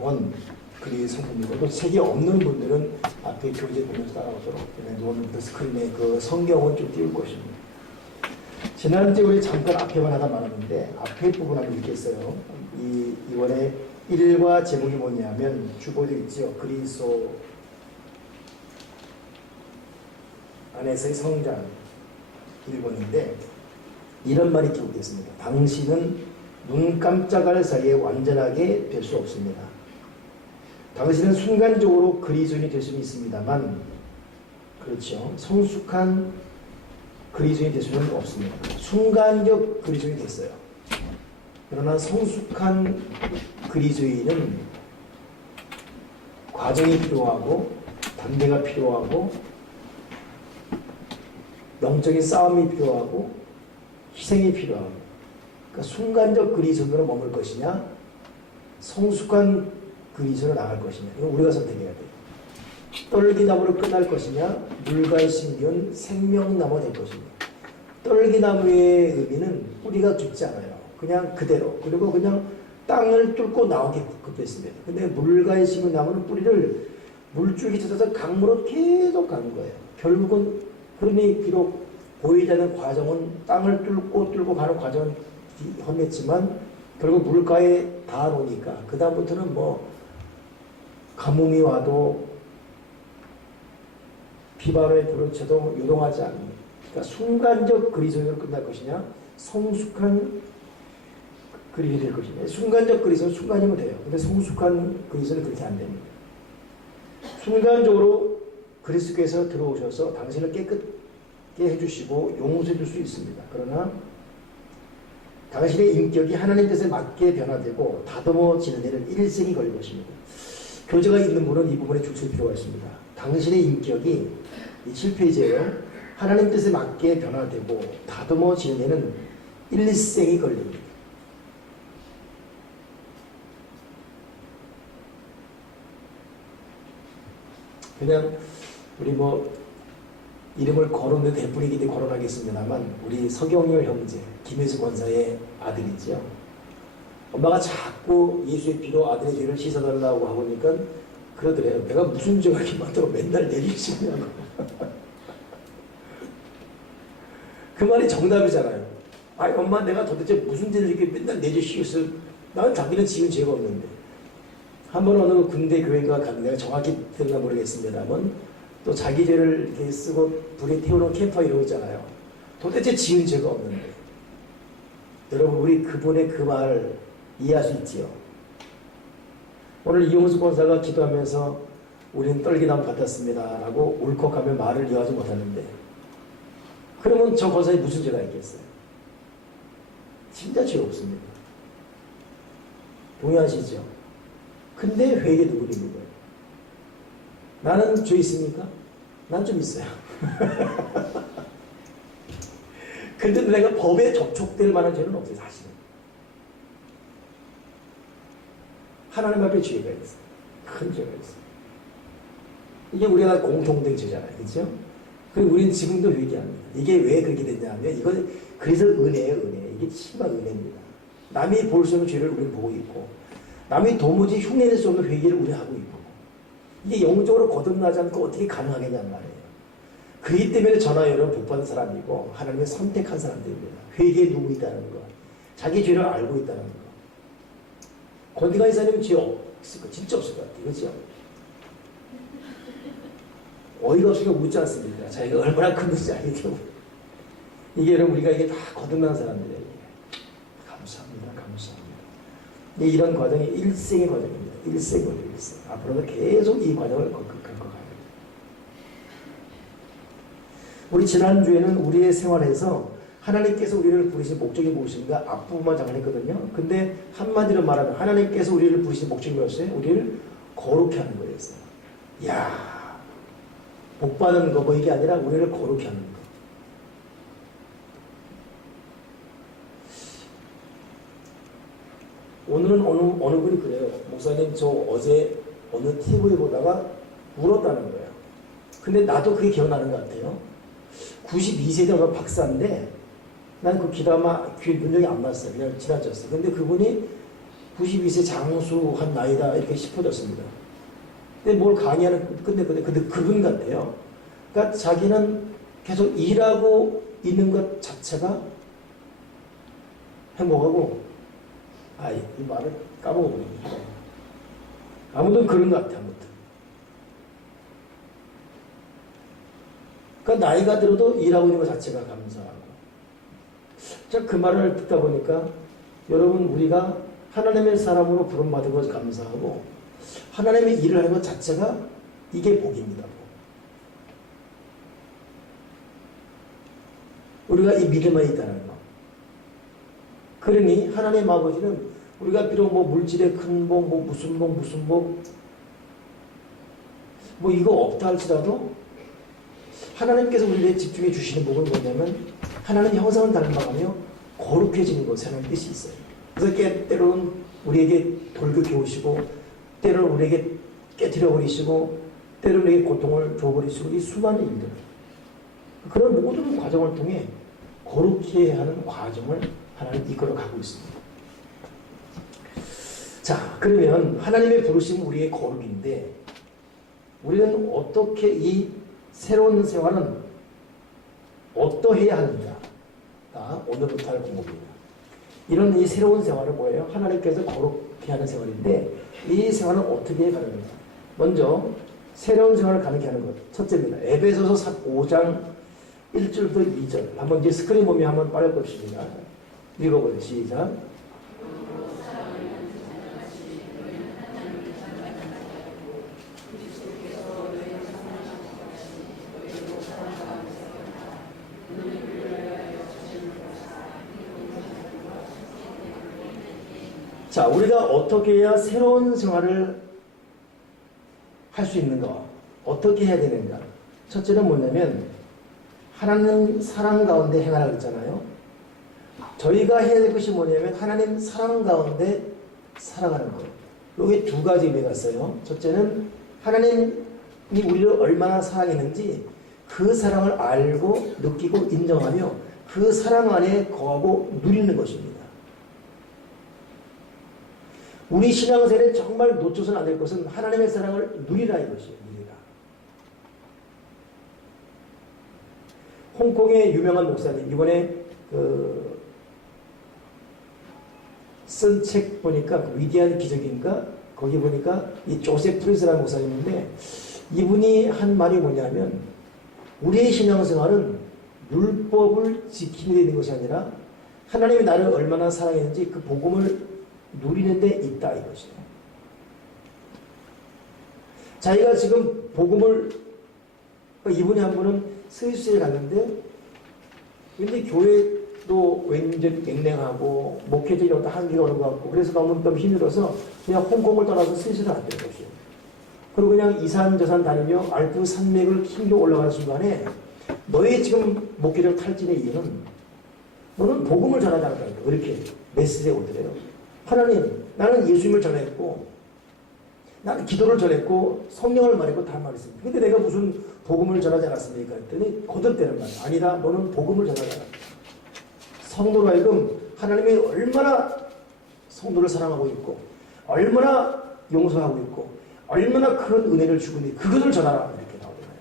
원 글이 성품이고, 또 책이 없는 분들은 앞에 교재 보면서 따라오도록 오늘 스크린에 그 성경은 좀 띄울 것입니다. 지난주에 우리 잠깐 앞에만 하다 말았는데 앞에 부분 한번 읽겠어요. 이번에 1과 제목이 뭐냐면 주보도 있죠. 그리스도 안에서의 성장 1번인데 이런 말이 기록되어 있습니다. 당신은 눈 깜짝할 사이에 완전하게 될 수 없습니다. 당신은 순간적으로 그리스도인이 될 수는 있습니다만, 그렇죠, 성숙한 그리스도인이 될 수는 없습니다. 순간적 그리스도인이 됐어요. 그러나 성숙한 그리스도인은 과정이 필요하고 담대가 필요하고 영적인 싸움이 필요하고 희생이 필요하고, 그러니까 순간적 그리스도로 머물 것이냐 성숙한 그리스도로 나갈 것이냐, 이거 우리가 선택해야 돼요. 떨기나무로 끝날 것이냐 물과의 신기한 생명나무 될 것이냐. 떨기나무의 의미는 뿌리가 깊지 않아요. 그냥 그대로, 그리고 그냥 땅을 뚫고 나오게 됐습니다. 근데 물과의 신기한 나무는 뿌리를 물줄기 찾아서 강물로 계속 가는 거예요. 결국은, 그러니 비록 보이지 않는 과정은 땅을 뚫고 가는 과정은 험했지만 결국 물가에 닿아놓으니까 그 다음부터는 뭐 가뭄이 와도 비바람에 불을 쳐도 요동하지 않는, 그러니까 순간적 그리스도로 끝날 것이냐 성숙한 그리스도 될 것이냐. 순간적 그리스도는 순간이면 돼요. 근데 성숙한 그리스도는 그렇게 안 됩니다. 순간적으로 그리스도께서 들어오셔서 당신을 깨끗게 해주시고 용서해 줄 수 있습니다. 그러나 당신의 인격이 하나님 뜻에 맞게 변화되고 다듬어지는 데는 일생이 걸릴 것입니다. 교재가 있는 분은 이 부분에 주실 필요가 있습니다. 당신의 인격이, 이 7페이지에요. 하나님 뜻에 맞게 변화되고 다듬어지는 데는 일생이 걸립니다. 그냥 우리 뭐 이름을 거론해도 될 뿐이기 때문에 거론하겠습니다만, 우리 서경열 형제, 김혜수 권사의 아들이죠. 엄마가 자꾸 예수의 피로 아들의 죄를 씻어달라고 하니까 그러더래요. 내가 무슨 죄가 이렇게 많다고 맨날 내리 씻냐고. 그 말이 정답이잖아요. 아니 엄마, 내가 도대체 무슨 죄를 이렇게 맨날 내 죄 씻었어? 나는 자기는 지은 죄가 없는데. 한 번 어느 군대 교회가 갔는데, 내가 정확히 들었나 모르겠습니다만, 또 자기 죄를 이렇게 쓰고 불에 태우는 캠퍼 이러고 있잖아요. 도대체 지은 죄가 없는데. 여러분, 우리 그분의 그 말을 이해할 수 있지요. 오늘 이용수 권사가 기도하면서 우리는 떨기나무 같았습니다 라고 울컥하며 말을 이어하지 못하는데, 그러면 저 권사에 무슨 죄가 있겠어요? 진짜 죄 없습니다. 동의하시죠? 근데 회개 누구 있는 거예요? 나는 죄 있습니까? 난 좀 있어요. 근데 내가 법에 접촉될 만한 죄는 없어요, 사실은. 하나님 앞에 죄가 있어요. 큰 죄가 있어요. 이게 우리가 공통된 죄잖아요. 그렇죠? 그리고 우리는 지금도 회개합니다. 이게 왜 그렇게 됐냐면, 이건 그래서 은혜예요, 은혜. 이게 심한 은혜입니다. 남이 볼 수 없는 죄를 우리는 보고 있고, 남이 도무지 흉내낼 수 없는 회개를 우리는 하고 있고, 이게 영적으로 거듭나지 않고 어떻게 가능하겠냐는 말이에요. 그렇기 때문에 저나 여러분 복받은 사람이고 하나님의 선택한 사람들입니다. 회개에 누구 있다는 거, 자기 죄를 알고 있다는 거. 거기가 이 사람이 죄 없을 거, 진짜 없을 것 같아요. 그렇죠? 어이가 없으니까 묻지 않습니다. 자기가 얼마나 큰지 알기 때문에. 이게 여러분, 우리가 이게 다 거듭난 사람들이에요. 감사합니다. 감사합니다. 이런 과정이 일생의 과정입니다. 일생을 일생. 앞으로도 계속 이 과정을 겪어가야 합니다. 우리 지난주에는 우리의 생활에서 하나님께서 우리를 부르신 목적이 무엇인가 앞부분만 잠깐 했거든요. 근데 한마디로 말하면 하나님께서 우리를 부르신 목적이 뭐였어요? 우리를 거룩해 하는 거였어요. 이야, 복받는 거 뭐 이게 아니라 우리를 거룩해 하는 거. 오늘은 어느 분이 그래요. 목사님, 저 어제 어느 TV에 보다가 울었다는 거예요. 근데 나도 그게 기억나는 것 같아요. 92세대가 박사인데 난 그 기도 아마 귀에 눈여이 안 봤어요. 그냥 지나쳤어. 근데 그분이 92세 장수한 나이다 이렇게 싶어졌습니다. 근데 뭘 강의하는 근데 그분 같아요. 그러니까 자기는 계속 일하고 있는 것 자체가 행복하고 이 말을 까먹어버리네. 아무튼 그런 것 같아. 아무튼 그러니까 나이가 들어도 일하고 있는 것 자체가 감사하고. 제가 그 말을 듣다 보니까 여러분 우리가 하나님의 사람으로 부름받은 것 감사하고 하나님의 일을 하는 것 자체가 이게 복입니다. 우리가 이 믿음에 있다는 거. 그러니 하나님 아버지는 우리가 비록 뭐 물질의 큰 복, 뭐 무슨 복, 뭐 이거 없다 할지라도 하나님께서 우리에게 집중해 주시는 복은 뭐냐면 하나님 형상을 닮아가며 거룩해지는 것에 하나님 뜻이 있어요. 그래서 때로는 우리에게 돌격해 오시고 때로는 우리에게 깨뜨려 버리시고 때로는 우리에게 고통을 줘버리시고 이 수많은 일들 그런 모든 과정을 통해 거룩해 하는 과정을 하나님 이끌어 가고 있습니다. 자, 그러면 하나님의 부르심은 우리의 거룩인데 우리는 어떻게 이 새로운 생활은 어떠해야 하는가? 오늘부터 할 공부입니다. 이런 이 새로운 생활은 뭐예요? 하나님께서 거룩해 하는 생활인데 이 생활은 어떻게 가능합니까? 먼저 새로운 생활을 가능케 하는 것 첫째입니다. 에베소서 5장 1절부터 2절 한번 이제 스크린 보면 한번 빨리 봅시다. 읽어보세요. 시작. 자, 우리가 어떻게 해야 새로운 생활을 할 수 있는가? 어떻게 해야 되는가? 첫째는 뭐냐면 하나님 사랑 가운데 행하라고 했잖아요. 저희가 해야 될 것이 뭐냐면 하나님 사랑 가운데 살아가는 거예요. 여기 두 가지 의미가 있어요. 첫째는 하나님이 우리를 얼마나 사랑했는지 그 사랑을 알고 느끼고 인정하며 그 사랑 안에 거하고 누리는 것입니다. 우리 신앙생활에 정말 놓쳐서는 안 될 것은 하나님의 사랑을 누리라 이것이에요. 누리라. 홍콩의 유명한 목사님 이번에 쓴 책 보니까 위대한 기적인가 거기 보니까 이 조셉 프리스라는 목사님인데 이분이 한 말이 뭐냐면 우리의 신앙생활은 율법을 지키게 되는 것이 아니라 하나님이 나를 얼마나 사랑했는지 그 복음을 누리는 데 있다 이것이에요. 자기가 지금 복음을 이분이 한 분은 스위스에 갔는데 근데 교회도 완전 냉랭하고 목회적인 어떤 한계가 오는 것 같고 그래서 너무 힘들어서 그냥 홍콩을 떠나서 스위스로 갔다는 것이에요. 그리고 그냥 이산 저산 다니며 알프 산맥을 힘겨 올라가는 순간에 너의 지금 목회적 탈진의 이유는 너는 복음을 전하지 않았다. 이렇게 메시지에 오더래요. 하나님, 나는 예수님을 전했고 나는 기도를 전했고 성령을 말했고 다 말했습니다. 근데 내가 무슨 복음을 전하지 않았습니까? 했더니 거듭되는 말. 아니다. 너는 복음을 전하지 않았다. 성도로 하여금 하나님이 얼마나 성도를 사랑하고 있고 얼마나 용서하고 있고 얼마나 큰 은혜를 주고 있는지 그것을 전하라. 이렇게 나오잖아요.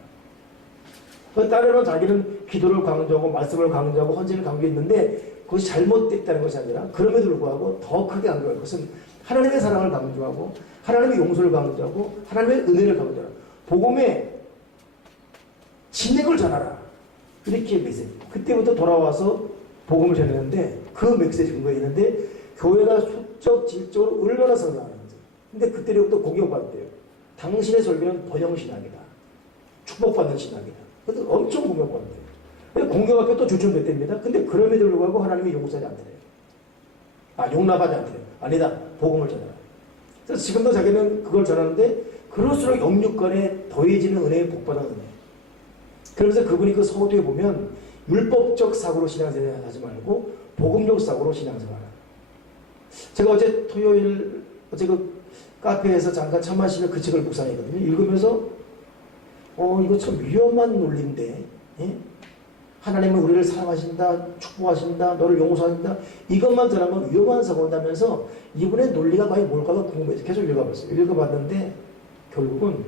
그 따르는 자기는 기도를 강조하고 말씀을 강조하고 헌신을 강조했는데 그것이 잘못됐다는 것이 아니라 그럼에도 불구하고 더 크게 강조할 것은 하나님의 사랑을 강조하고 하나님의 용서를 강조하고 하나님의 은혜를 강조하라. 복음의 진액을 전하라. 이렇게 메시지. 그때부터 돌아와서 복음을 전했는데 그 메시지 근거에 있는데 교회가 수적 질적으로 얼마나 성장하는지. 근데 그때부터 공격받대요. 당신의 설교는 번영신학이다. 축복받는 신학이다. 그래서 엄청 공격받대요. 공격 앞에 또 주춤됐답니다. 근데 그럼에도 불구하고 하나님이 용서하지 않더래요. 용납하지 않더래요. 아니다. 복음을 전하라. 그래서 지금도 자기는 그걸 전하는데 그럴수록 영육간에 더해지는 은혜의 복받은 은혜. 그러면서 그분이 그 서두에 보면 율법적 사고로 신앙생활 하지 말고 복음적 사고로 신앙생활 하라. 제가 어제 토요일 그 카페에서 잠깐 차 마시며 그 책을 묵상했거든요. 읽으면서 이거 참 위험한 논리인데 예? 하나님은 우리를 사랑하신다, 축복하신다, 너를 용서하신다, 이것만 전하면 위험한 사고인다면서 이분의 논리가 과연 뭘까가 궁금해서 계속 읽어봤어요. 읽어봤는데 결국은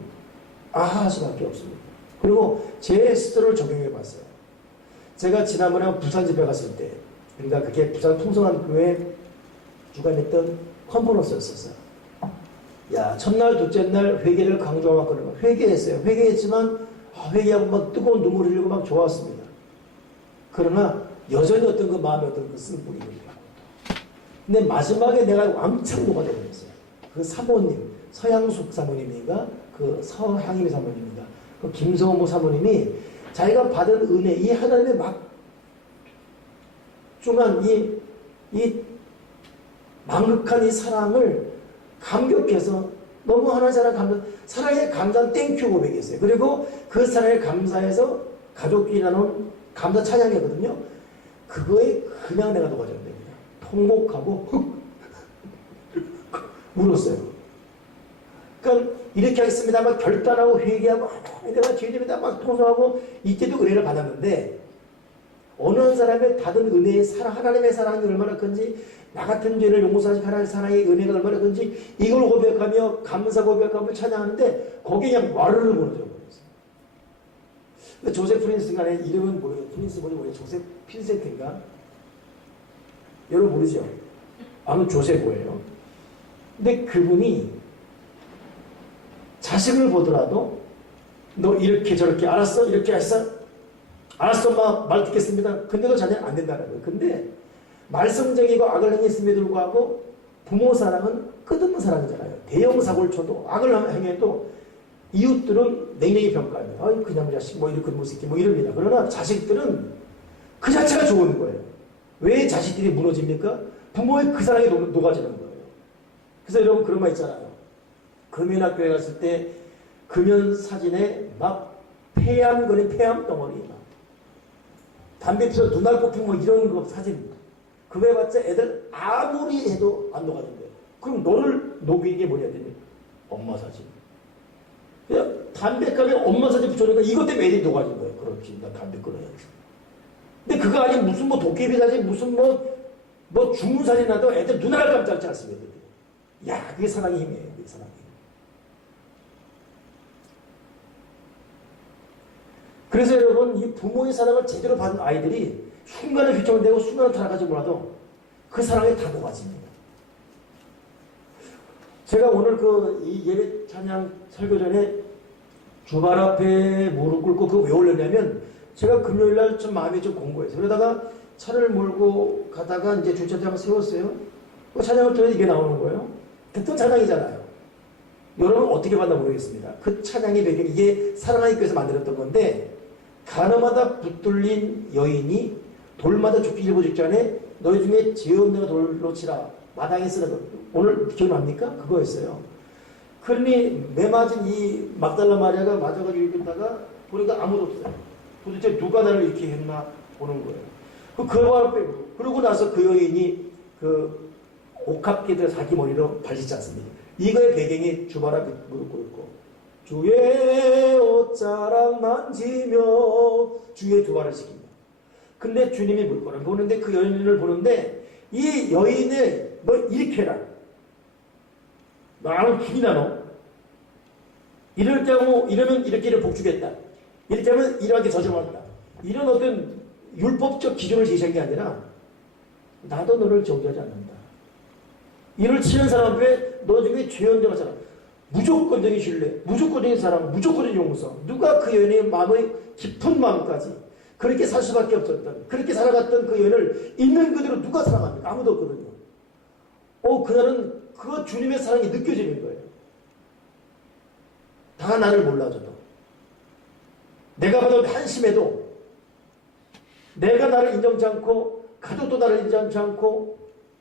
아할 수밖에 없습니다. 그리고 제 스스로를 적용해봤어요. 제가 지난번에 부산 집회 갔을 때, 그러니까 그게 부산 통성한 교회 주관했던 컨퍼런스였었어요. 야, 첫날, 둘째 날 회개를 강조하고 회개했어요. 회개했지만 회개하고 막 뜨거운 눈물을 흘리고 막 좋았습니다. 그러나 여전히 어떤 그 마음에 어떤 그 쓴뿌리가 있고. 근데 마지막에 내가 왕창 녹아내버렸어요. 그 사모님, 서양숙 사모님인가, 그 서향임 사모님인가, 그 김성모 사모님이 자기가 받은 은혜, 이 하나님의 막중한 이 망극한 이 사랑을 감격해서 너무 하나님 사랑 감사, 사랑에 감사한 땡큐 고백했어요. 그리고 그 사랑에 감사해서 가족끼리 나눈 감사 찬양이거든요. 그거에 그냥 내가 녹아져야 됩니다. 통곡하고 울었어요. 그러니까 이렇게 하겠습니다. 막 결단하고 회개하고 내가 죄집니다. 막 통성하고 이때도 은혜를 받았는데 어느 한 사람의 받은 은혜의 사랑, 하나님의 사랑이 얼마나 큰지, 나 같은 죄를 용서하신 하나님의 사랑의 은혜가 얼마나 큰지 이걸 고백하며 감사 고백하며 찬양하는데 거기에 그냥 와르르 무너져 버렸어요. 조세 프린스가 이름은 뭐예요? 프린스 뭐예요? 조세 핀세트인가? 여러분 모르죠? 아무 조세고예요. 근데 그분이 자식을 보더라도 너 이렇게 저렇게 알았어? 이렇게 했어? 알았어, 엄마 말 듣겠습니다. 근데도 자녀는 안 된다는 거예요. 근데 말썽쟁이고 악을 행했음에도 불구하고 부모 사랑은 끝없는 사랑이잖아요. 대형 사고를 쳐도 악을 행해도 이웃들은 냉랭히 평가합니다. 아이 그냥 자식 뭐 이렇게 모습이 뭐 이럽니다. 그러나 자식들은 그 자체가 좋은 거예요. 왜 자식들이 무너집니까? 부모의 그 사랑이 녹아지는 거예요. 그래서 여러분 그런 말 있잖아요. 금연학교에 갔을 때 금연 사진에 막 폐암 거리 폐암 덩어리 막 담배 피워서 눈알 뽑힌 뭐 이런 거 사진 그거 해봤자 애들 아무리 해도 안 녹아진대요. 그럼 너를 녹이는 게 뭐냐 했더니 엄마 사진. 그냥 담배값에 엄마 사진 붙여놓으니까 이것 때문에 애들이 녹아진 거예요. 그렇지, 나 담배 끊어야지. 근데 그거 아니 무슨 뭐 도깨비 사진 무슨 뭐 죽는 사진 나도 애들 눈알 깜짝지 않습니다. 야, 그게 사랑의 힘이에요. 그게 사랑의 힘. 그래서 여러분 이 부모의 사랑을 제대로 받은 아이들이 순간에 휘청되고 순간에 타락하지 몰라도 그 사랑에 다 녹아집니다. 제가 오늘 이 예배 찬양 설교 전에 주발 앞에 무릎 꿇고 그거 왜 올렸냐면 제가 금요일날 좀 마음이 좀 공고해서 그러다가 차를 몰고 가다가 이제 주차장을 세웠어요. 그 찬양을 들으면 이게 나오는 거예요. 듣던 찬양이잖아요. 여러분 어떻게 봤나 모르겠습니다. 그 찬양의 배경 이게 사랑하는 교회에서 만들었던 건데 가늠하다 붙들린 여인이 돌마다 죽기 일보 직전에 너희 중에 죄 없는 가 돌로 치라 마당에 쓰는 거 오늘 기억납니까? 그거였어요. 그러니 매맞은 이 막달라 마리아가 맞아가지고 이렇게 있다가 보니까 아무도 없어요. 도대체 누가 나를 이렇게 했나 보는 거예요. 그러고 나서 그 여인이 그 옥합기들 자기 머리로 발짓지 않습니까? 이거의 배경이 주발 앞에 무릎 꿇고 주의 옷자락 만지며 주의 두 발을 시킵니다. 근데 주님이 물건을 보는데 그 여인을 보는데 이 여인을 너 이렇게 해라. 나는 죽이나 너. 이러면 이렇게 복주겠다. 이렇게 하면 이러하게 저주받는다. 이런 어떤 율법적 기준을 제시한 게 아니라 나도 너를 정죄하지 않는다. 이를 치는 사람 앞에 너 중에 죄언정한 사람 무조건적인 신뢰, 무조건적인 사랑, 무조건적인 용서 누가 그 여인의 마음의 깊은 마음까지 그렇게 살 수밖에 없었던 그렇게 살아갔던 그 여인을 있는 그대로 누가 사랑합니까? 아무도 없거든요. 그날은 그 주님의 사랑이 느껴지는 거예요. 다 나를 몰라줘도 내가 받은 한심해도 내가 나를 인정치 않고 가족도 나를 인정치 않고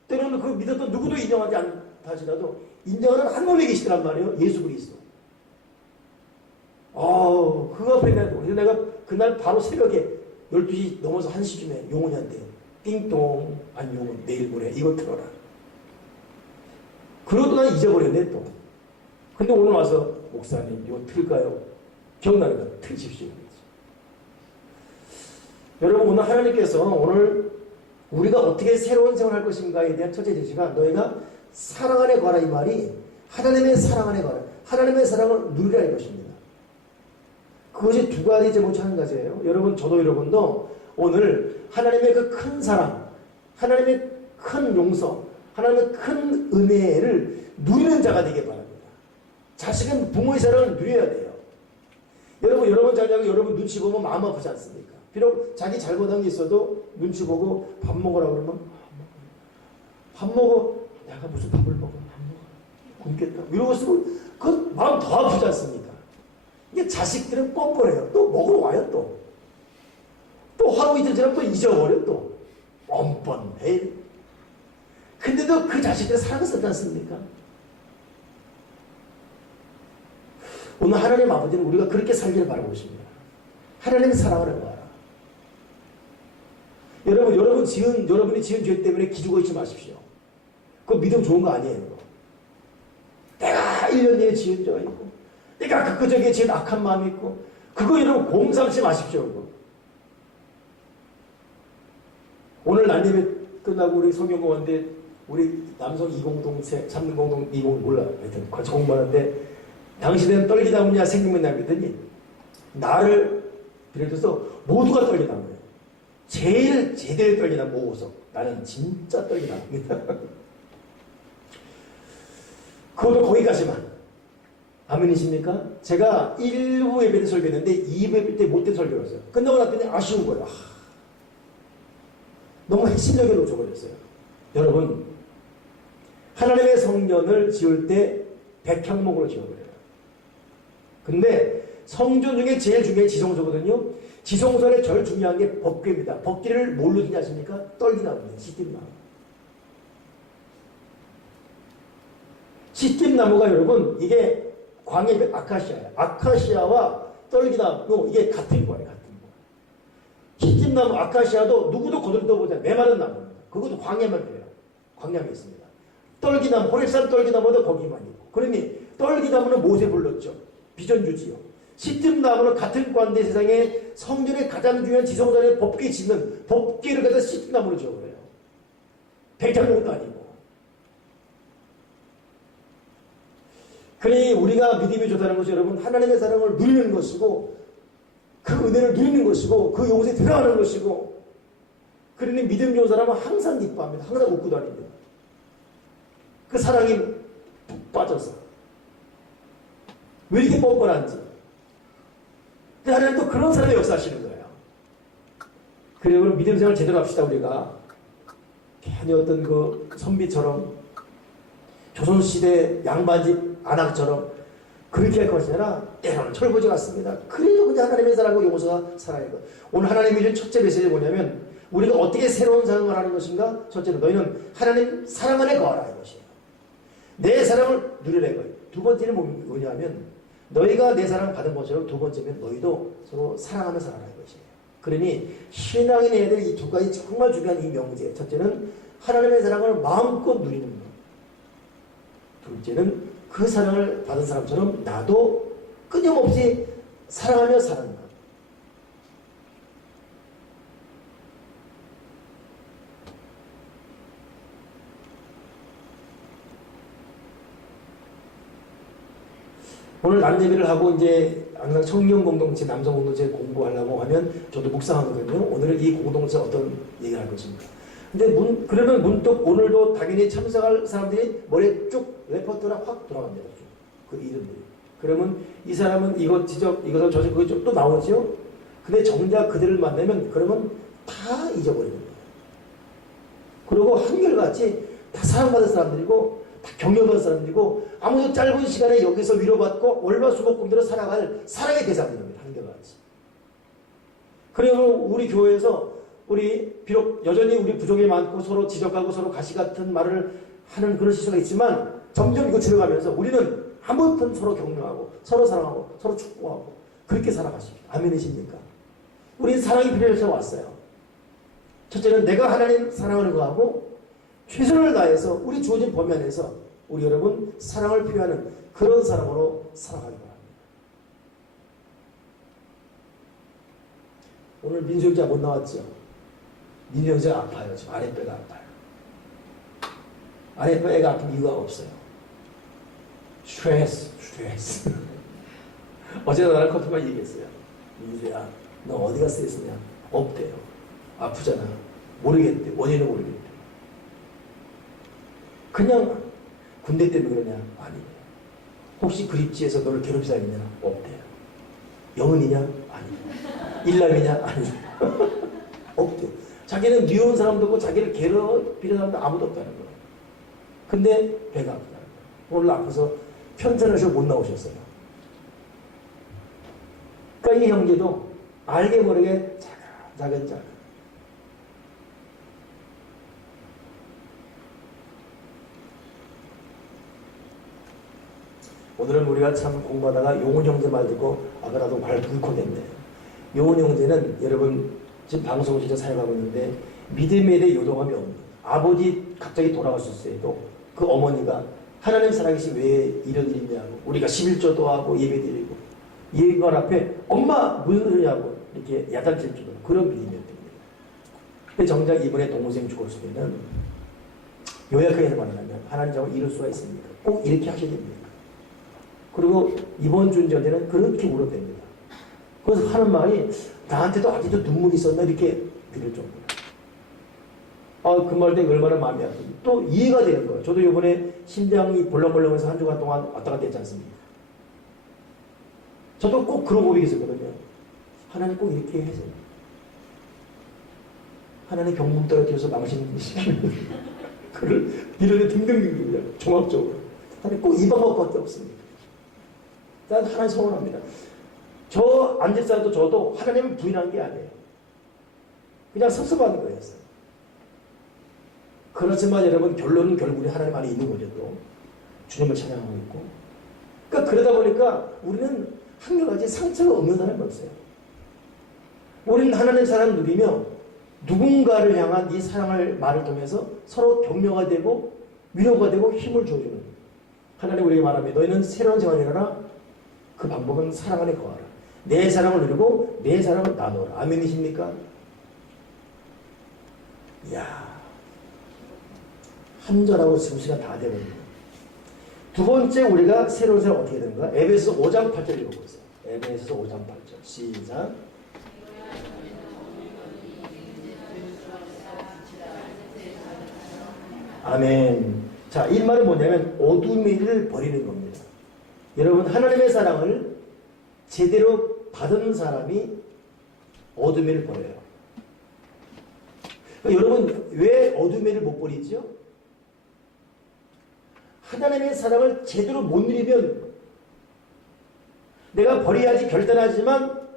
때로는 그 믿었던 누구도 인정하지 않다 하시라도 인정하는 한 놈이 계시더란 말이에요. 예수 그리스도. 그거 앞에 내가 그날 바로 새벽에 12시 넘어서 1시쯤에 용훈이한테 띵동 안용훈 내일 모레 이거 틀어라. 그러도 난 잊어버렸네 또. 근데 오늘 와서 목사님 이거 틀까요? 기억나는 거 틀십시오. 여러분 오늘 하나님께서 오늘 우리가 어떻게 새로운 생활을 할 것인가에 대한 첫째 제시가 너희가 사랑 안에 거하라 이 말이 하나님의 사랑 안에 거하라. 하나님의 사랑을 누리라 이 것입니다. 그것이 두 가지 제목이 한 가지예요. 여러분 저도 여러분도 오늘 하나님의 그 큰 사랑, 하나님의 큰 용서, 하나님의 큰 은혜를 누리는 자가 되길 바랍니다. 자식은 부모의 사랑을 누려야 돼요. 여러분 자녀가 여러분 눈치 보면 마음 아프지 않습니까? 비록 자기 잘못한 게 있어도 눈치 보고 밥 먹으라고 그러면 밥 먹어. 내가 무슨 밥을 먹어. 밥 먹어. 굶겠다. 이러고 있으면 그 마음 더 아프지 않습니까? 이게 자식들은 뻔뻔해요. 또 먹으러 와요 또. 또 하루 이틀 지나면 또 잊어버려 또. 뻔뻔해. 근데도 그 자식들은 사랑했었지 않습니까? 오늘 하나님 아버지는 우리가 그렇게 살기를 바라고 있습니다. 하나님의 사랑을 해봐라. 여러분이 지은 죄 때문에 기죽어 있지 마십시오. 그거 믿음 좋은 거 아니에요. 내가 1년 내에 지은 죄가 있고, 내가 그저기에 지은 악한 마음이 있고, 그거 여러분 공상치 마십시오. 그거. 오늘 난예배 끝나고 우리 성경공원인데, 우리 남성 2공동, 잡는 공동 2공 몰라. 하여튼 같이 공부하는데, 당신은 떨기다 보냐 생기면 그랬더니 나를 비롯해서 모두가 떨기다 거예요. 제일 제대로 떨기다 모으서 나는 진짜 떨기다. 그것도 거기까지만. 아멘이십니까? 제가 1부 예배 때 설교했는데 2부 예배 때 못된 설교를 했어요. 끝나고 났더니 아쉬운 거예요. 너무 핵심적인 걸 줘버렸어요. 여러분 하나님의 성전을 지을 때 백향목으로 지어버려요. 근데 성전 중에 제일 중요한 지성소거든요. 지성소에 제일 중요한 게 법궤입니다. 법궤를 뭘로 지냐 아십니까? 떨기나무입니다. 시띠나무. 시띠나무가 여러분 이게 광야의 아카시아예요. 아카시아와 떨기나무 이게 같은 거예요. 같은 거. 시띠나무 아카시아도 누구도 거들떠보지 않아요. 메마른 나무입니다. 그것도 광야만 돼요. 광야에 있습니다. 떨기나무 호렙산 떨기나무도 거기만 있고. 그러니 떨기나무는 못에 불렀죠. 비전주지요. 시뜸나무는 같은 관대 세상에 성전의 가장 중요한 지성전의 법궤 짓는 법궤를 갖다 시뜸나무로 지어버려요. 백향목도 아니고. 그러니 우리가 믿음이 좋다는 것이 여러분 하나님의 사랑을 누리는 것이고 그 은혜를 누리는 것이고 그 용서에 들어가는 것이고 그러니 믿음 좋은 사람은 항상 기뻐합니다. 항상 웃고 다닙니다. 그 사랑이 푹 빠져서 왜 이렇게 뻔뻔한지. 근데 하나님 또 그런 사람의 역사하시는 거예요. 그리고 믿음 생활 제대로 합시다, 우리가. 괜히 어떤 그 선비처럼, 조선시대 양반집 안악처럼 그렇게 할 것이 아니라 때로는 철부지 같습니다. 그래도 그냥 하나님의 사랑과 용서가 살아야 거. 오늘 하나님이 준 첫째 메시지가 뭐냐면 우리가 어떻게 새로운 사랑을 하는 것인가? 첫째는 너희는 하나님 사랑 안에 거하라 이것이에요. 내 사랑을 누리라 이거예요. 두 번째는 뭐냐면 너희가 내 사랑 받은 것처럼 두 번째는 너희도 서로 사랑하며 살아라 이것이에요. 그러니 신앙인 애들 이 두 가지 정말 중요한 이 명제. 첫째는 하나님의 사랑을 마음껏 누리는 것. 둘째는 그 사랑을 받은 사람처럼 나도 끊임없이 사랑하며 사는 것. 오늘 남예배를 하고 이제 항상 청년 공동체, 남성 공동체 공부하려고 하면 저도 묵상하거든요. 오늘 이 공동체 어떤 얘기를 할 것입니까? 근데 그러면 문득 오늘도 당연히 참석할 사람들이 머리에 쭉 레퍼토리가 확 돌아갑니다. 그 이름들이. 그러면 이 사람은 이것 지적, 이것은 저적, 그것 좀 또 나오죠? 근데 정작 그들을 만나면 그러면 다 잊어버리는 거예요. 그리고 한결같이 다 사랑받은 사람들이고 다 격려받은 사람들이고 아무도 짧은 시간에 여기서 위로받고 월화수목금대로 살아갈 사랑의 대상들입니다. 한결같이. 그리고 우리 교회에서 우리 비록 여전히 우리 부족이 많고 서로 지적하고 서로 가시 같은 말을 하는 그런 시소가 있지만 점점 이거 줄여가면서 우리는 아무튼 서로 격려하고 서로 사랑하고 서로 축복하고 그렇게 살아가십시오. 아멘이십니까? 우리는 사랑이 필요해서 왔어요. 첫째는 내가 하나님 사랑하는 거하고 최선을 다해서 우리 주어진 범위 안에서 우리 여러분 사랑을 표현하는 그런 사람으로 살아가기 바랍니다. 오늘 민수 형제가 못 나왔죠? 민수 형제가 아파요. 지금 아랫배가 아파요. 아랫배가 아픈 이유가 없어요. 스트레스. 어제 나랑 커피만 얘기했어요. 민수야, 너 어디가 스트레스냐? 없대요. 아프잖아. 모르겠대. 원인은 모르겠대. 그냥 군대 때문에 그러냐? 아니에요. 혹시 그립지에서 너를 괴롭히지 않느냐? 없대요. 영은이냐? 아니에요. 일남이냐? 아니에요. 없대요. 자기는 미운 사람도 없고 자기를 괴롭히는 사람도 아무도 없다는 거예요. 근데 배가 아프다는 거예요. 오늘 아파서 편찮으셔서 못 나오셨어요. 그러니까 이 형제도 알게 모르게 작은 오늘은 우리가 참 공부하다가 용훈 형제 말 듣고 아까라도 발 불컥했네. 용훈 형제는 여러분 지금 방송을 진짜 사용하고 있는데 믿음에 대해 요동함이 없는 아버지 갑자기 돌아가셨어도 그 어머니가 하나님 살아계신 왜 이런 일이 있냐고 우리가 11조도 하고 예배드리고 예배관 앞에 엄마 무슨 소리냐고 이렇게 야단칠 정도 그런 믿음이었답니다. 근데 정작 이번에 동생 죽었을 때는 요약해서 말하면 하나님 정말 이룰 수가 있습니까? 꼭 이렇게 하셔야 됩니다. 그리고 이번 준전에는 그렇게 울어댑니다. 그래서 하는 말이 나한테도 아직도 눈물이 있었나 이렇게 들을 정도로. 그 말 때문에 얼마나 마음이 아픈지 또 이해가 되는 거예요. 저도 이번에 심장이 벌렁벌렁해서 한 주간 동안 왔다 갔다 했지 않습니까? 저도 꼭 그런 고백이 있었거든요. 하나님 꼭 이렇게 해서 하나님 병문 떨어뜨려서 망신시키는 그를 이런 등등등등이야. 종합적으로 하나님 꼭 이 방법밖에 없습니다. 난 하나님 서운합니다. 저 안집사도 저도 하나님을 부인한 게 아니에요. 그냥 섭섭한 거였어요. 그렇지만 여러분 결론은 결국에 하나님 안에 있는 거죠. 또 주님을 찬양하고 있고. 그러니까 그러다 보니까 우리는 한결같이 상처가 없는 사람이 없어요. 우리는 하나님의 사랑을 누리며 누군가를 향한 이 사랑을 말을 통해서 서로 격려가 되고 위로가 되고 힘을 줘주는 하나님 우리에게 말합니다. 너희는 새로운 생활이라나 그 방법은 사랑 안에 거하라. 내 사랑을 누리고 내 사랑을 나누어라. 아멘이십니까? 이야, 한 절하고 지금 시간 다 되거든요. 두 번째 우리가 새로운 생활 어떻게 되는가? 에베소서 5장 8절 읽어보세요. 에베소서 5장 8절 시작. 아멘. 자, 이 말은 뭐냐면 어둠의 일을 버리는 겁니다. 여러분 하나님의 사랑을 제대로 받은 사람이 어둠의 일을 버려요. 그러니까 여러분 왜 어둠의 일을 못 버리죠? 하나님의 사랑을 제대로 못 누리면 내가 버려야지 결단하지만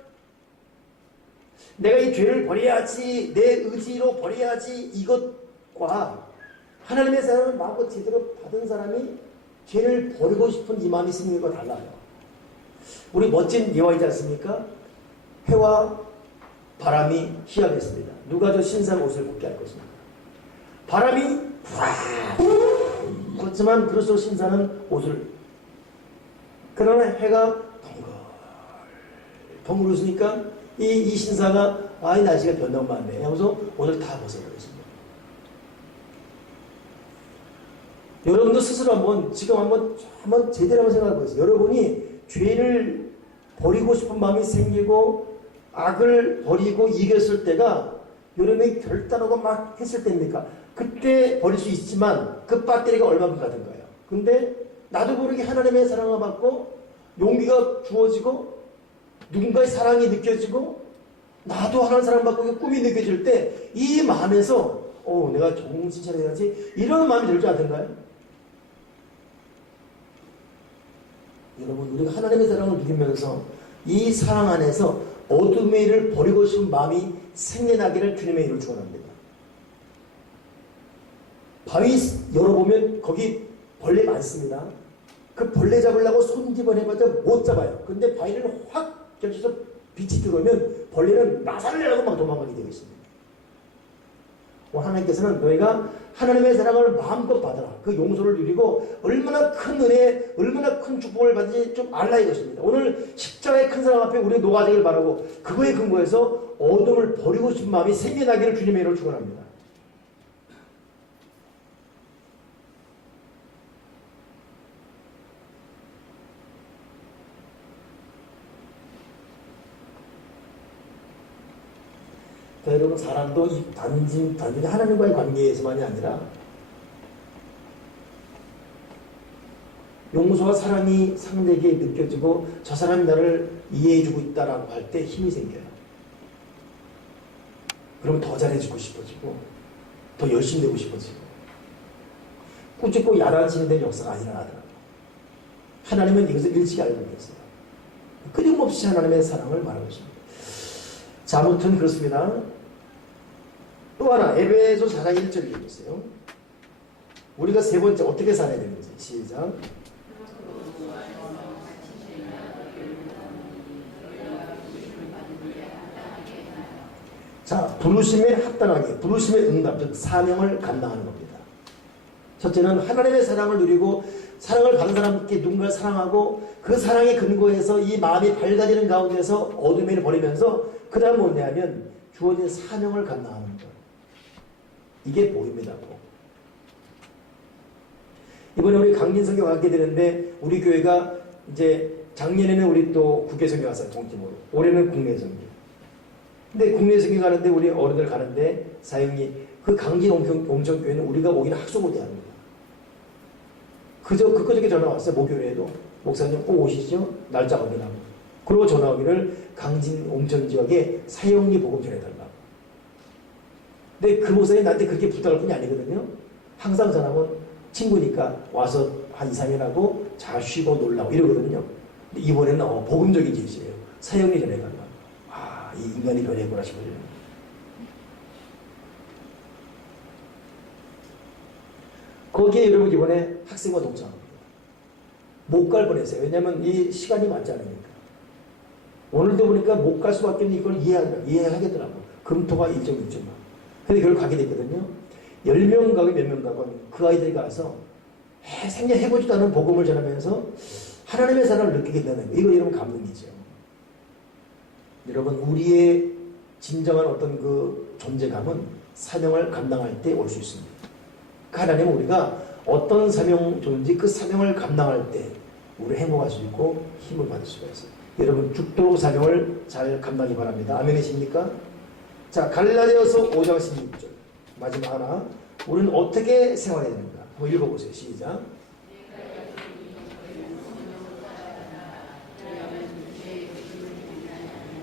내가 이 죄를 버려야지 내 의지로 버려야지 이것과 하나님의 사랑을 마음껏 제대로 받은 사람이 죄를 버리고 싶은 이 마음이 생기는 거 달라요. 우리 멋진 예화이지 않습니까? 해와 바람이 희합했습니다. 누가 저 신상 옷을 벗게 할 것입니까? 바람이 그렇지만 그럴수록 신사는 옷을 그러나 해가 덩글 웃으니까 이 신사가 이 날씨가 변덕만네 하면서 옷을 다 벗어버렸습니다. 여러분도 스스로 지금 한번 제대로 한번 생각해 보세요. 여러분이 죄를 버리고 싶은 마음이 생기고 악을 버리고 이겼을 때가 여러분이 결단하고 막 했을 때입니까? 그때 버릴 수 있지만 그 배터리가 얼마큼 가든 거예요. 근데 나도 모르게 하나님의 사랑을 받고 용기가 주어지고 누군가의 사랑이 느껴지고 나도 하나님 사랑 받고 꿈이 느껴질 때 이 마음에서 내가 정신 차려야지 이런 마음이 들지 않던가요? 여러분 우리가 하나님의 사랑을 누리면서 이 사랑 안에서 어둠의 일을 버리고 싶은 마음이 생겨나기를 주님의 이름으로 축원합니다. 바위 열어보면 거기 벌레 많습니다. 그 벌레 잡으려고 손집어 내봐도 못 잡아요. 근데 바위를 확 겹쳐서 빛이 들어오면 벌레는 나사를 내라고 막 도망가게 되어 있습니다. 하나님께서는 너희가 하나님의 사랑을 마음껏 받아라. 그 용서를 누리고 얼마나 큰 은혜, 얼마나 큰 축복을 받는지 좀 알라 이것입니다. 오늘 십자가의 큰 사랑 앞에 우리가 녹아지길 바라고 그거에 근거해서 어둠을 버리고 싶은 마음이 생겨나기를 주님의 이름으로 축원합니다. 여러분, 사람도 단지 하나님과의 관계에서만이 아니라 용서와 사랑이 상대에게 느껴지고 저 사람이 나를 이해해주고 있다라고 할 때 힘이 생겨요. 그러면 더 잘해주고 싶어지고 더 열심히 되고 싶어지고 꾸짖고 야단치는 데 역사가 안 일어나더라고요. 하나님은 이것을 일찍 알고 계세요. 끊임없이 하나님의 사랑을 말하고 있습니다. 자, 아무튼 그렇습니다. 또 하나 에베소 4장 1절 읽으세요. 우리가 세 번째 어떻게 살아야 되는지 시작. 자, 부르심에 합당하게, 부르심의 응답, 즉 사명을 감당하는 겁니다. 첫째는 하나님의 사랑을 누리고 사랑을 받은 사람께 누군가를 사랑하고 그 사랑의 근거에서 이 마음이 밝아지는 가운데서 어둠을 버리면서 그 다음 뭐냐면 주어진 사명을 감당하는 것. 이게 보입니다. 이번에 우리 강진성교 가게 되는데 우리 교회가 이제 작년에는 우리 또 국외성교 갔어요. 동팀으로. 올해는 국내성교. 근데 국내성교 가는데 우리 어른들 가는데 사형이 그 강진 온천교회는 우리가 오기는 학수고대합니다. 그저께 전화 왔어요. 목요일에도 목사님 꼭 오시죠. 날짜 확인하고. 그리고 전화 오기를 강진 온천 지역에 사형리 복음 전해달라고. 근데 그 목사님 나한테 그렇게 부탁할 뿐이 아니거든요. 항상 전화하면 친구니까 와서 한 2, 3일 하고 잘 쉬고 놀라고 이러거든요. 근데 이번에는 복음적인 제시예요. 사형리 전해달라고. 아, 이 인간이 변했구나 싶어요. 거기에 여러분 이번에 학생과 동참합니다. 못 갈 뻔했어요. 왜냐하면 이 시간이 맞지 않으니까. 오늘도 보니까 못 갈 수밖에 없는 이걸 이해하겠더라고. 금토가 일정 있지만. 근데 그걸 가게 됐거든요. 10명 가고 몇 명 가고 그 아이들이 가서 생전 해보지도 않은 복음을 전하면서 하나님의 사랑을 느끼게 되는 거예요. 이거 여러분 감동이죠. 여러분 우리의 진정한 어떤 그 존재감은 사명을 감당할 때 올 수 있습니다. 하나님은 우리가 어떤 사명 존재 그 사명을 감당할 때 우리 행복할 수 있고 힘을 받을 수가 있어요. 여러분 죽도록 사명을 잘 감당하기 바랍니다. 아멘이십니까? 자, 갈라디아서 5장 16절 마지막 하나. 우리는 어떻게 생활해야 됩니까? 한번 읽어보세요. 시작.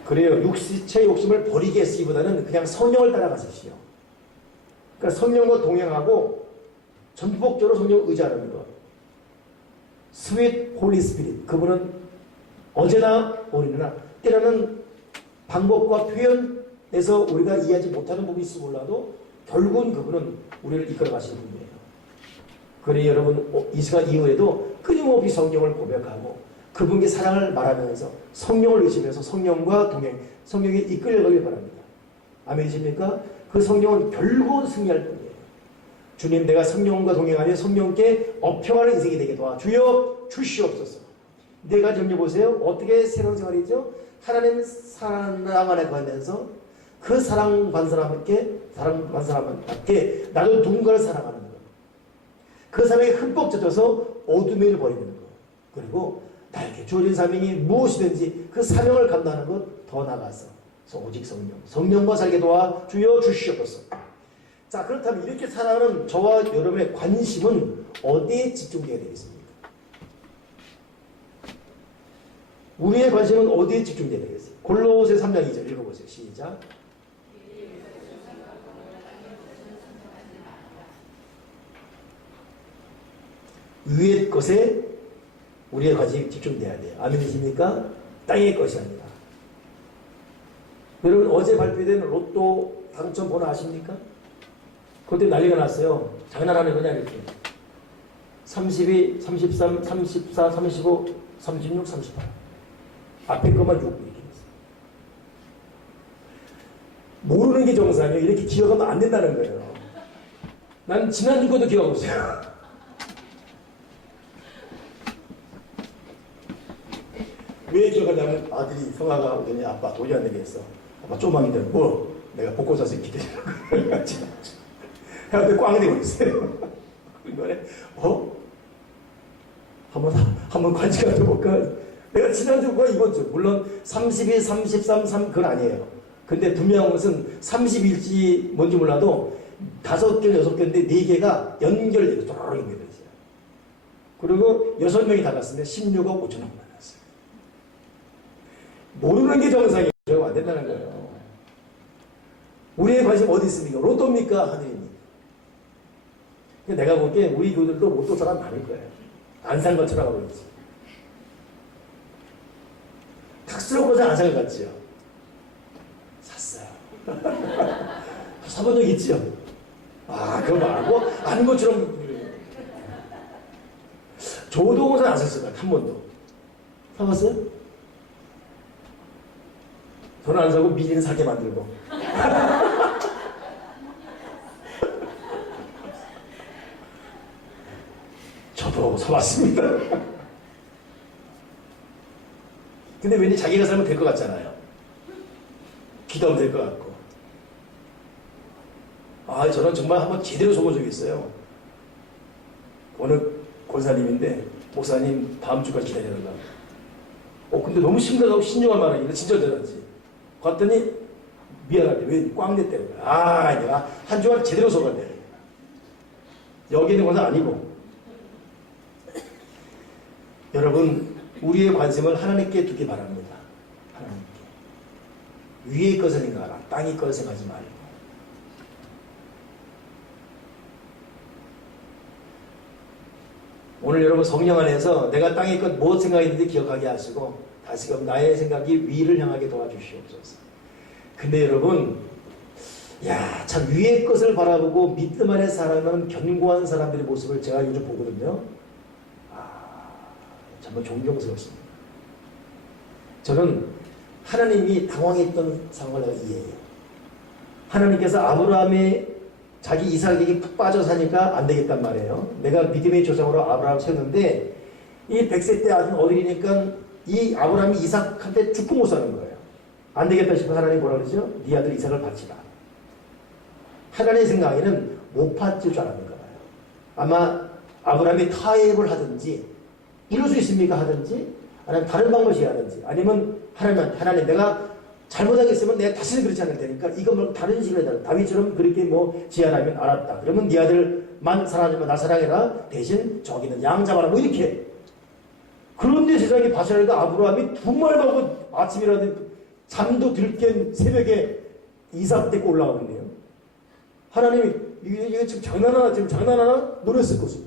그래요. 육체 욕심을 버리게 했으기보다는 그냥 성령을 따라가십시오. 그러니까 성령과 동행하고 전폭적으로 성령을 의지하는 것. 스윗 홀리 스피릿. 그분은 어제나 오늘이나 때로는 방법과 표현에서 우리가 이해하지 못하는 부분이 있을지 몰라도 결국은 그분은 우리를 이끌어 가시는 분이에요. 그래 여러분 이 시간 이후에도 끊임없이 성령을 고백하고 그분께 사랑을 말하면서 성령을 의심해서 성령과 동행, 성령에 이끌려가길 바랍니다. 아멘이십니까? 그 성령은 결국은 승리할 뿐이에요. 주님 내가 성령과 동행하며 성령께 업혀가는 인생이 되게 도와 주여 주시옵소서. 내가 점려보세요. 어떻게 새로운 생활이죠? 하나님 사랑 안에 거하면서 그 사랑받은 사람께 나도 누군가를 사랑하는 것. 그 사랑에 흠뻑 젖어서 어둠을 버리는 것. 그리고 나에게 주어진 사명이 무엇이든지 그 사명을 감당하는 것 더 나아가서 오직 성령과 살게 도와 주여 주시옵소서. 자, 그렇다면 이렇게 살아가는 저와 여러분의 관심은 어디에 집중되어야 되겠습니까? 우리의 관심은 어디에 집중되어야 되겠어요? 골로새 3장 2절 읽어보세요. 시작. 위의 것에 우리의 관심이 집중돼야 돼요. 아멘이십니까? 땅의 것이 아니라. 여러분 어제 발표된 로또 당첨 번호 아십니까? 그것 때문에 난리가 났어요. 장난하는 거냐 이렇게. 32, 33, 34, 35, 36, 38. 앞에 것만 6 이렇게 됐어요. 모르는 게 정상이에요. 이렇게 기억하면 안 된다는 거예요. 난 지난주 것도 기억하고 있어요. 왜 기억하냐면 아들이 성화가 오더니 아빠 돈이 안 되게 했어. 아빠 좀만 기다려. 뭐 내가 복권 사서 기다리라고. 해한테 꽝 되고 있어요. 그러니까 한번 관심 가져볼까? 내가 지난주가 이거죠. 물론 32, 33, 3 그건 아니에요. 근데 분명한 것은 30일지 뭔지 몰라도 5개, 6개인데 4개가 연결되고 쪼르륵 연결되어요. 그리고 6명이 다 갔으면 16억 5천원 만났어요. 모르는 게 정상이에요. 안 된다는 거예요. 우리의 관심 어디 있습니까? 로또입니까? 하늘입니까? 내가 보기에 우리 교들도 로또 사람 많을 거예요. 안 산 것처럼 하고 있지. 탁스러운 것은 안 산 것 같지요? 샀어요. 사본 적 있지요? 아, 그거 말고, 아는 것처럼. 조동호는 안 샀어요. 한 번도. 사봤어요? 돈 안 사고 미리는 사게 만들고. 저도 사봤습니다. 근데 왠지 자기가 살면 될 것 같잖아요. 기도하면 될 것 같고. 아, 저는 정말 한번 제대로 속은 적이 있어요. 어느 권사님인데, 목사님 다음 주까지 기다려달라고. 근데 너무 심각하고 신중한 말하니까 진짜 대단하지. 갔더니, 미안하대. 왜 꽝 냈다는 거야. 아, 내가 한 주간 제대로 속았네. 여기 있는 것은 아니고. 여러분, 우리의 관심을 하나님께 두기 바랍니다. 하나님께. 위의 것을 생각하라. 땅의 것을 생각하지 말고. 오늘 여러분 성령 안에서 내가 땅의 것 무엇 생각했는지 기억하게 하시고 다시금 나의 생각이 위를 향하게 도와주시옵소서. 근데 여러분, 참 위의 것을 바라보고 믿음 안에 살아가는 견고한 사람들의 모습을 제가 요즘 보거든요. 정말 존경스럽습니다. 저는 하나님이 당황했던 상황을 내가 이해해요. 하나님께서 아브라함의 자기 이삭에게 푹 빠져 사니까 안 되겠단 말이에요. 내가 믿음의 조상으로 아브라함을 세웠는데 이 100세 때 아들 어린이니까 이 아브라함이 이삭한테 죽고 못 사는 거예요. 안 되겠다 싶어 하나님이 뭐라 그러죠? 네 아들 이삭을 바치라. 하나님의 생각에는 못 바칠 줄 알았는가 봐요. 아마 아브라함이 타협을 하든지 이룰 수 있습니까? 하든지 아니면 다른 방법이 하든지 아니면 하나님 내가 잘못하겠으면 내가 다시는 그렇지 않을 테니까 이거 말고 다른 식으로 해달라. 다윗처럼 그렇게 제안하면 알았다. 그러면 네 아들만 사랑하지만 나 사랑해라. 대신 저기는 양 잡아라. 이렇게. 그런데 세상에 바샤르가 아브라함이 두 말 먹고 아침이라도 잠도 들깬 새벽에 이삭 데리고 올라가는데요. 하나님이 이게 지금 장난하나? 노렸을 것이.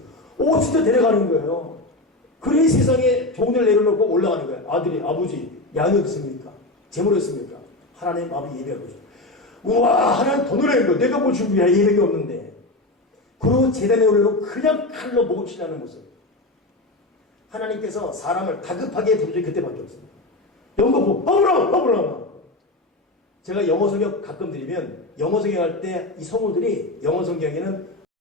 진짜 데려가는 거예요. 그래 세상에 종을 내려놓고 올라가는 거예요. 아들이 아버지 양이 없습니까? 재물이 없습니까? 하나님 마음이 예배하고 있어요. 우와 하나님 더 노래는 거 내가 뭘 준비해 예배가 없는데. 그리고 재단에 올려놓고 그냥 칼로 목을 치라는 모습. 하나님께서 사람을 다급하게 부르지 그때밖에 없습니다. 영어 보고 아브라함 제가 영어 성경 가끔 드리면 영어 성경 할 때 이 성우들이 영어 성경에는